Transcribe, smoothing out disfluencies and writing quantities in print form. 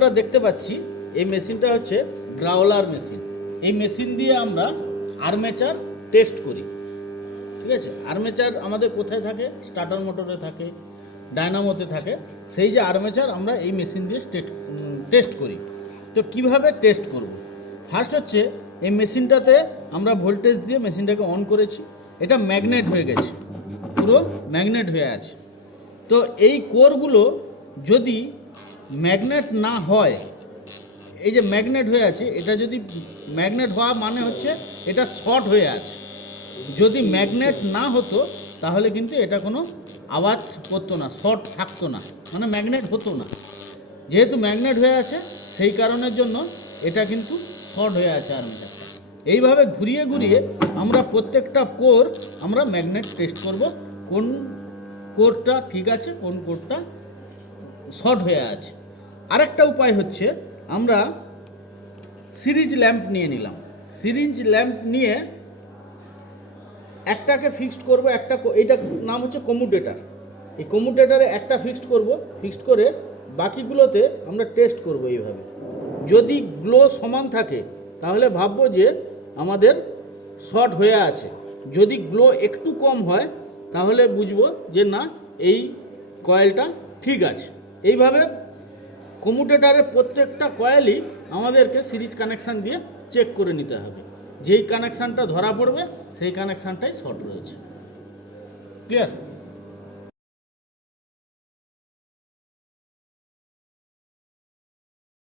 আমরা দেখতে পাচ্ছি এই মেশিনটা হচ্ছে গ্রাউলার মেশিন। এই মেশিন দিয়ে আমরা আর্মেচার টেস্ট করি। ঠিক আছে, আর্মেচার আমাদের কোথায় থাকে? স্টার্টার মোটরে থাকে, ডায়নামোতে থাকে। সেই যে আর্মেচার আমরা এই মেশিন দিয়ে টেস্ট করি। তো কিভাবে টেস্ট করব? ফার্স্ট হচ্ছে এই মেশিনটাতে আমরা ভোল্টেজ দিয়ে মেশিনটাকে অন করেছি। এটা ম্যাগনেট হয়ে গেছে, পুরো ম্যাগনেট হয়ে আছে। তো এই কোরগুলো যদি ম্যাগনেট না হয়, এই যে ম্যাগনেট হয়ে আছে, এটা যদি ম্যাগনেট হওয়া মানে হচ্ছে এটা শর্ট হয়ে আছে। যদি ম্যাগনেট না হতো তাহলে কিন্তু এটা কোনো আওয়াজ করতো না, শর্ট থাকতো না, মানে ম্যাগনেট হতো না। যেহেতু ম্যাগনেট হয়ে আছে সেই কারণের জন্য এটা কিন্তু শর্ট হয়ে আছে আর্মেচারটা। এইভাবে ঘুরিয়ে ঘুরিয়ে আমরা প্রত্যেকটা কোর আমরা ম্যাগনেট টেস্ট করব, কোন কোরটা ঠিক আছে, কোন কোরটা শর্ট হয়ে আছে। আরেকটা উপায় হচ্ছে আমরা সিরিজ ল্যাম্প নিয়ে নিলাম। সিরিজ ল্যাম্প নিয়ে একটাকে ফিক্সড করব, এইটার নাম হচ্ছে কম্যুটেটর। এই কম্যুটেটরে একটা ফিক্সড করব, ফিক্সড করে বাকিগুলোতে আমরা টেস্ট করব এইভাবে। যদি গ্লো সমান থাকে তাহলে ভাববো যে আমাদের শর্ট হয়ে আছে। যদি গ্লো একটু কম হয় তাহলে বুঝবো যে না, এই কয়েলটা ঠিক আছে। এইভাবে কম্যুটেটরের প্রত্যেকটা কয়েলই আমাদেরকে সিরিজ কানেকশান দিয়ে চেক করে নিতে হবে। যেই কানেকশানটা ধরা পড়বে সেই কানেকশানটাই শর্ট রয়েছে। ক্লিয়ার?